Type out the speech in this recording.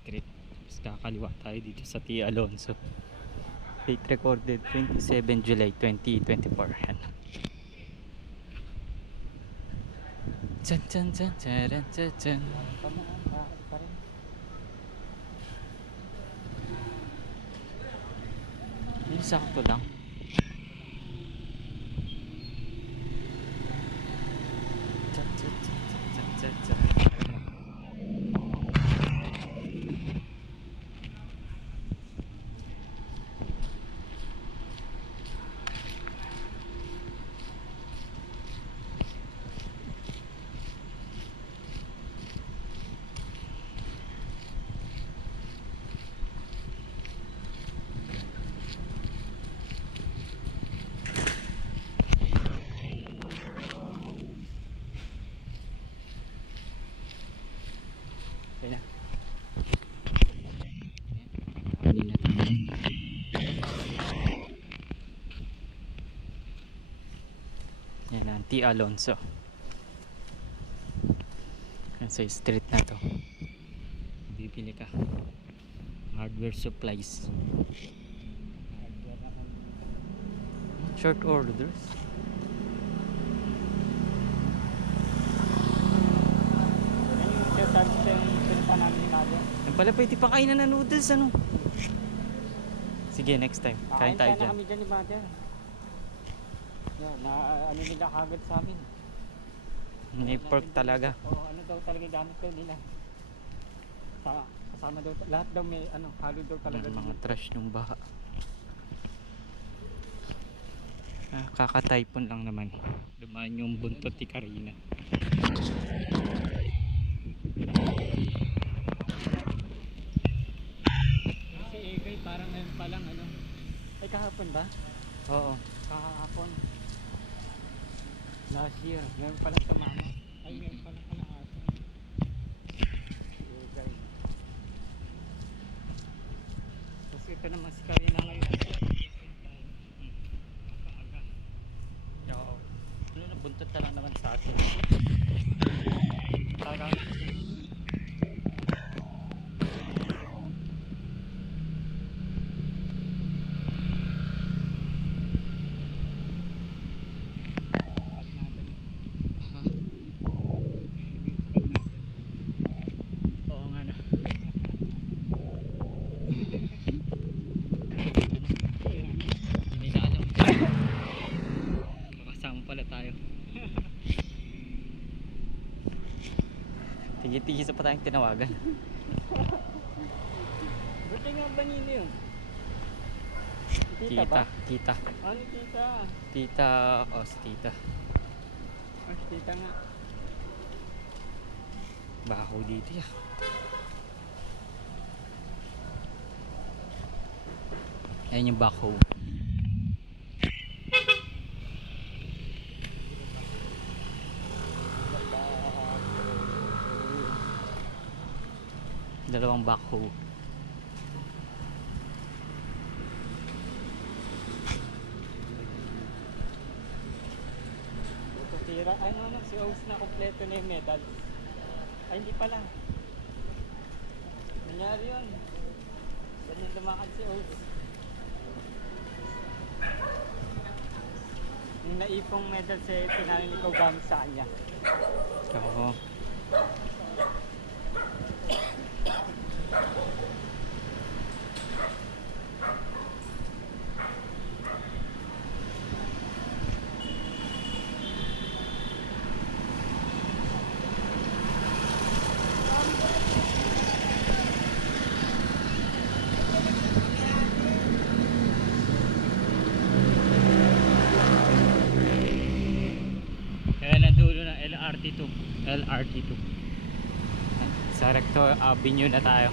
Street. Tapos kakaliwa tayo dito sa T. Alonso. Date recorded 27 July 2024. Yan. Chan chan chan chan chan chan. Yung sakto lang. Chan chan chan chan chan chan. Ayan na. Kanina tayo. Yan ang T. Alonso. Yan sa street na to. Bibili ka. Hardware supplies. Short orders. Yan pala pwede pa kainan ng noodles ano. Sige next time. Kain tayo dyan. Kami dyan ni Mother. Yan, na ano nila kagad sa amin. May pork talaga. Oo, ano daw talaga gamit daw nila. Kasama daw, lahat daw may ano, halo daw talaga. Yan, mga trash ng baha. Kaka-typhoon lang naman. Dumaan yung buntot ni Karina. Si Egay parang ngayon pa lang ano. Ay kahapon ba? Oo. Kahapon. Last year, ngayon pa lang sa mama. Ay ngayon pa lang pala ata. Si Egay. Tapos ito naman si Karina ngayon. Oo. Ano na buntot na lang naman sa atin. Parang Oo nga na. Hindi na alam. Makasama pala tayo. Tigil-tigil sa pa tayong tinawagan. buti nga ba nino yun? Tita, ba? tita. Ano tita? Tita, o si tita. Ay tita nga. Baho dito ya. Ayan yung backhoe. Dalawang backhoe. Tira, ano si O's na kompleto na yung medal. Ay hindi pala. Nangyari yun. Ganyan lumakad si O's. Yung naipong medal si tinanin ikaw gamit sa kanya. Oo. Kaya na dulo ng LRT2. Sa Recto Avenue na tayo.